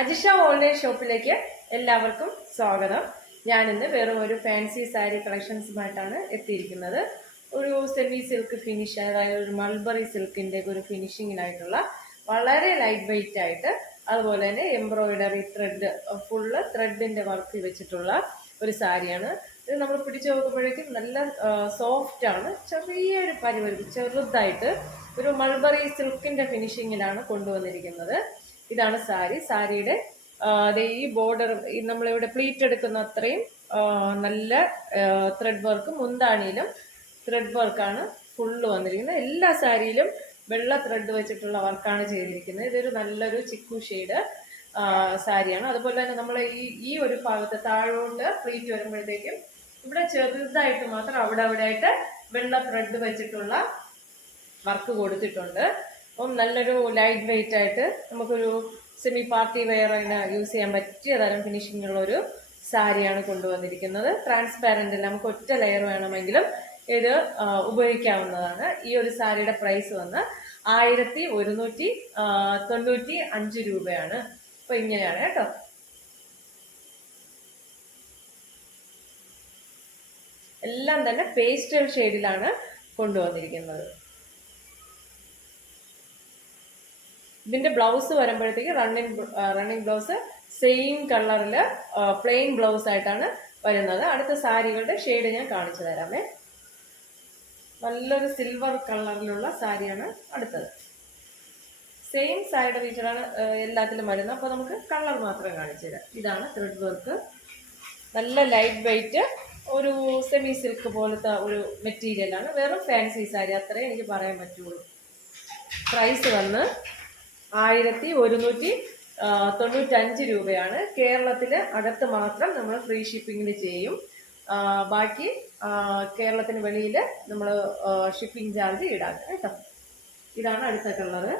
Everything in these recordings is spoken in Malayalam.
അജിഷ ഓൺലൈൻ ഷോപ്പിലേക്ക് എല്ലാവർക്കും സ്വാഗതം. ഞാനിന്ന് വെറും ഒരു ഫാൻസി സാരി കളക്ഷൻസുമായിട്ടാണ് എത്തിയിരിക്കുന്നത്. ഒരു സെമി സിൽക്ക് ഫിനിഷ്, അതായത് ഒരു മൾബറി സിൽക്കിന്റെ ഒരു ഫിനിഷിങ്ങിനായിട്ടുള്ള വളരെ ലൈറ്റ് വെയിറ്റ് ആയിട്ട്, അതുപോലെ തന്നെ എംബ്രോയിഡറി ത്രെഡ്, ഫുള്ള് ത്രെഡിന്റെ വർക്ക് വെച്ചിട്ടുള്ള ഒരു സാരിയാണ്. ഇത് നമ്മൾ പിടിച്ചു നോക്കുമ്പോഴേക്കും നല്ല സോഫ്റ്റ് ആണ്. ചെറിയൊരു പരിവരും ചെറുതായിട്ട് ഒരു മൾബറി സിൽക്കിന്റെ ഫിനിഷിങ്ങിലാണ് കൊണ്ടുവന്നിരിക്കുന്നത്. ഇതാണ് സാരിയുടെ ഈ ബോർഡർ, നമ്മളിവിടെ പ്ലീറ്റ് എടുക്കുന്ന അത്രയും നല്ല ത്രെഡ് വർക്ക്, മുന്താണിയിലും ത്രെഡ് വർക്കാണ് ഫുള്ള് വന്നിരിക്കുന്നത്. എല്ലാ സാരിയിലും വെള്ള ത്രെഡ് വെച്ചിട്ടുള്ള വർക്കാണ് ചെയ്തിരിക്കുന്നത്. ഇതൊരു നല്ലൊരു ചിക്കു ഷെയ്ഡ് സാരിയാണ്. അതുപോലെ തന്നെ നമ്മൾ ഈ ഒരു ഭാഗത്ത് താഴോട്ട് പ്ലീറ്റ് വരുമ്പോഴത്തേക്കും ഇവിടെ ചെറുതായിട്ട് മാത്രം അവിടെ ആയിട്ട് വെള്ള ത്രെഡ് വെച്ചിട്ടുള്ള വർക്ക് കൊടുത്തിട്ടുണ്ട്. അപ്പം നല്ലൊരു ലൈറ്റ് വെയിറ്റ് ആയിട്ട് നമുക്കൊരു സെമി പാർട്ടി വെയർ യൂസ് ചെയ്യാൻ പറ്റിയ തരം ഫിനിഷിംഗ് ഉള്ള ഒരു സാരിയാണ് കൊണ്ടുവന്നിരിക്കുന്നത്. ട്രാൻസ്പാരന്റ്, നമുക്ക് ഒറ്റ ലെയർ വേണമെങ്കിലും ഇത് ഉപയോഗിക്കാവുന്നതാണ്. ഈ ഒരു സാരിയുടെ പ്രൈസ് വന്ന് 1195 രൂപയാണ്. അപ്പൊ ഇങ്ങനെയാണ് കേട്ടോ. എല്ലാം തന്നെ പേസ്റ്റൽ ഷെയ്ഡിലാണ് കൊണ്ടുവന്നിരിക്കുന്നത്. ഇതിന്റെ ബ്ലൗസ് വരുമ്പോഴത്തേക്ക് റണ്ണിങ് ബ്ലൗസ് സെയിം കളറിൽ പ്ലെയിൻ ബ്ലൗസ് ആയിട്ടാണ് വരുന്നത്. അടുത്ത സാരികളുടെ ഷെയ്ഡ് ഞാൻ കാണിച്ചു തരാമേ. നല്ലൊരു സിൽവർ കളറിലുള്ള സാരിയാണ് അടുത്തത്. സെയിം സാരിയുടെ ഫീച്ചറാണ് എല്ലാത്തിലും വരുന്നത്. അപ്പോൾ നമുക്ക് കളർ മാത്രം കാണിച്ചു തരാം. ഇതാണ് ത്രെഡ് വർക്ക്, നല്ല ലൈറ്റ് വെയിറ്റ്, ഒരു സെമി സിൽക്ക് പോലത്തെ ഒരു മെറ്റീരിയലാണ്. വെറും ഫാൻസി സാരി, അത്രേ എനിക്ക് പറയാൻ പറ്റുള്ളൂ. പ്രൈസ് വന്ന് 1195 രൂപയാണ്. കേരളത്തിൽ അകത്ത് മാത്രം നമ്മൾ ഫ്രീ ഷിപ്പിങ്ങിൽ ചെയ്യും. ബാക്കി കേരളത്തിന് വെളിയിൽ നമ്മൾ ഷിപ്പിംഗ് ചാർജ് ഈടാക്കും കേട്ടോ. ഇതാണ് അടുത്ത കളറ്.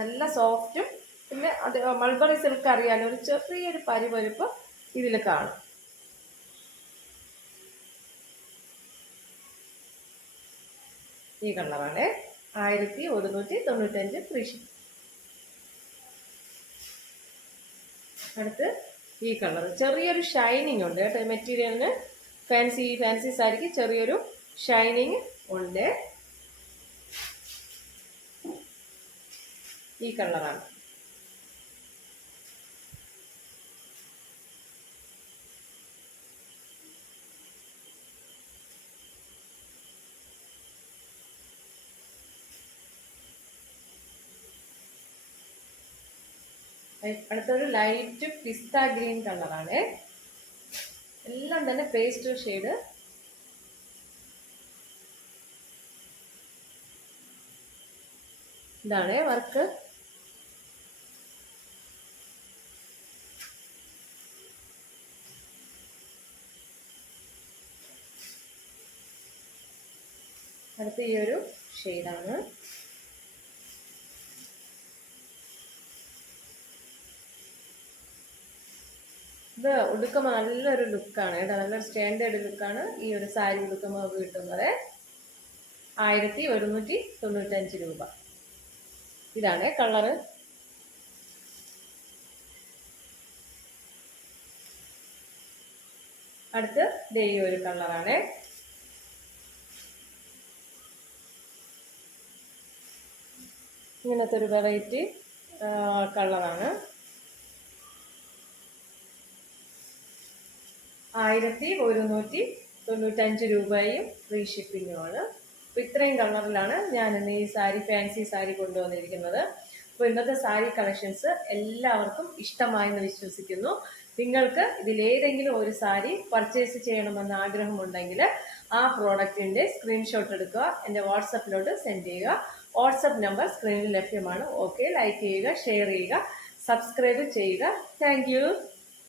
നല്ല സോഫ്റ്റും, പിന്നെ അത് മൾബറി സിൽക്ക് അറിയാലോ, ഒരു ചെറിയൊരു പരിവരുപ്പ് ഇതിൽ കാണും. ഈ കളറാണ് 1195 ഫ്രീ ഷിപ്പിംഗ്. അടുത്ത് ഈ കളർ, ചെറിയൊരു ഷൈനിങ് ഉണ്ട് കേട്ടോ മെറ്റീരിയലിന്. ഫാൻസി സാരിക്ക് ചെറിയൊരു ഷൈനിങ് ഉണ്ട്. ഈ കളറാണ്. അടുത്തൊരു ലൈറ്റ് പിസ്ത ഗ്രീൻ കളറാണ്. എല്ലാം തന്നെ പേസ്റ്റൽ ഷെയ്ഡ്. ഇതാണ് വർക്ക്. അടുത്ത ഈ ഒരു ഷെയ്ഡാണ്. ഇത് ഉടുക്കുമ്പോൾ നല്ലൊരു ലുക്കാണ് കേട്ടോ, നല്ലൊരു സ്റ്റാൻഡേർഡ് ലുക്കാണ് ഈ ഒരു സാരി ഉടുക്കുമ്പോൾ കിട്ടുന്നത്. 1195 രൂപ. ഇതാണ് കളറ്. അടുത്ത് ദേ ഈ ഒരു കളറാണ്. ഇങ്ങനത്തെ ഒരു വെറൈറ്റി കളറാണ്. 1195 രൂപയും ഫ്രീ ഷിപ്പിങ്ങുമാണ്. അപ്പോൾ ഇത്രയും കളറിലാണ് ഞാൻ ഇന്ന് ഈ ഫാൻസി സാരി കൊണ്ടുവന്നിരിക്കുന്നത്. അപ്പോൾ ഇന്നത്തെ സാരി കളക്ഷൻസ് എല്ലാവർക്കും ഇഷ്ടമായെന്ന് വിശ്വസിക്കുന്നു. നിങ്ങൾക്ക് ഇതിലേതെങ്കിലും ഒരു സാരി പർച്ചേസ് ചെയ്യണമെന്ന് ആഗ്രഹമുണ്ടെങ്കിൽ ആ പ്രോഡക്റ്റിൻ്റെ സ്ക്രീൻഷോട്ട് എടുക്കുക, എൻ്റെ വാട്സപ്പിലോട്ട് സെൻഡ് ചെയ്യുക. വാട്സപ്പ് നമ്പർ സ്ക്രീനിൽ ലഭ്യമാണ്. ഓക്കെ, ലൈക്ക് ചെയ്യുക, ഷെയർ ചെയ്യുക, സബ്സ്ക്രൈബ് ചെയ്യുക. താങ്ക്